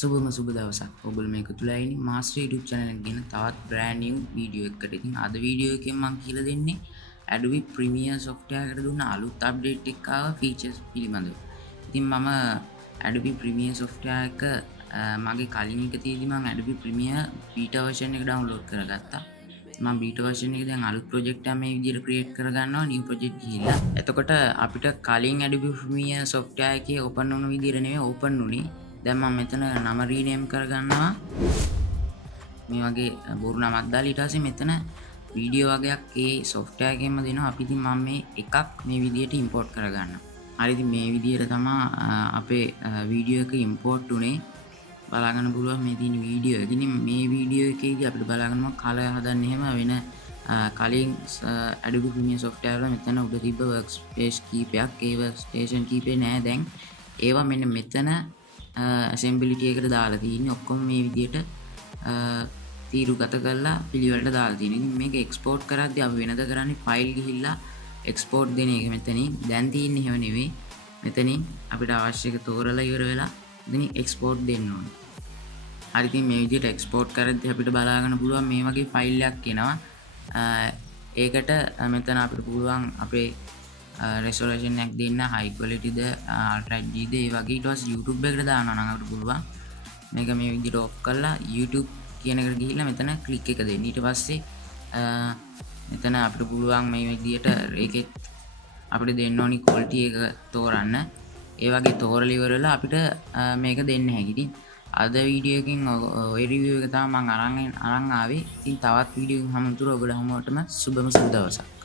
සුබම සුබ දවසක්. ඔයගොල්ලෝ මේක තුලා ඉන්නේ මාස්ටර් YouTube channel එක ගැන තවත් brand new video එකකට. ඉතින් අද video එකෙන් මම කියලා දෙන්නේ Adobe Premiere software එකට දුන්න අලුත් update එකක් ආව features පිළිබඳව. ඉතින් මම Adobe Premiere software එක මගේ කලින් එක තියෙදි මම Adobe Premiere beta version එක download කරගත්තා. මම beta version එක දැන් අලුත් project එකක් මේ විදිහට create කරගන්නවා new project ගිහිල්ලා. එතකොට අපිට කලින් Adobe Premiere software එකේ open වුණ විදිහට නෙවෙයි open වුණේ. දැන් මම මෙතන නම රීනේම් කරගන්නවා මේ වගේ බොරු නමක් දාලා ඊට පස්සේ මෙතන වීඩියෝ වගේක් ඒ software එකෙන්ම දෙනවා. අපි ඉතින් මම මේ එකක් මේ විදිහට import කරගන්නවා. හරි ඉතින් මේ විදිහට තමයි අපේ වීඩියෝ එක import උනේ. බලා ගන්න පුළුවන් මේ තියෙන වීඩියෝ එක. ඉතින් මේ වීඩියෝ එකේදී අපිට බලා ගන්න කලර් හදන්න එහෙම වෙන කලින් Adobe Premiere software වල මෙතන උඩ තිබ්බ workspace කීපයක් ඒ workstation කීපේ නෑ දැන්. ඒවා මෙන්න මෙතන assembly එකට දාලා තියෙන්නේ ඔක්කොම මේ විදිහට තීරුගත කරලා පිළිවෙලට දාලා තියෙනවා. ඉතින් මේක export කරද්දී අපි වෙනද කරන්නේ file ගිහිල්ලා export දෙන එක මෙතනින්. දැන් තියෙන්නේ එහෙම නෙවෙයි. මෙතනින් අපිට අවශ්‍ය එක තෝරලා ඉවර වෙලා ඉතින් export දෙන්න ඕනේ. හරි ඉතින් මේ විදිහට export කරද්දී අපිට බලා ගන්න පුළුවන් මේ වගේ file එකක් එනවා. ඒකට මෙතන අපිට පුළුවන් අපේ resolution එකක් දෙන්න high quality ද ultra HD ද ඒ වගේ ඊට පස්සේ YouTube එකට දානවා නම් අපිට පුළුවන් මේක මේ විදිහට off කරලා YouTube කියන එකට ගිහිල්ලා මෙතන click එක දෙන්න. ඊට පස්සේ මෙතන අපිට පුළුවන් මේ විදිහට ඒකෙත් අපිට දෙන්න ඕනි quality එක තෝරන්න. ඒ වගේ තෝරලා ඉවරලා අපිට මේක දෙන්න හැකියි. ඉතින් අද වීඩියෝ එකකින් ඔය review එක තමයි මම අරන් ආවේ. ඉතින් තවත් වීඩියෝ එකකින් හමුතුර ඔයගොල්ලෝ හැමෝටම සුබම සුබ දවසක්.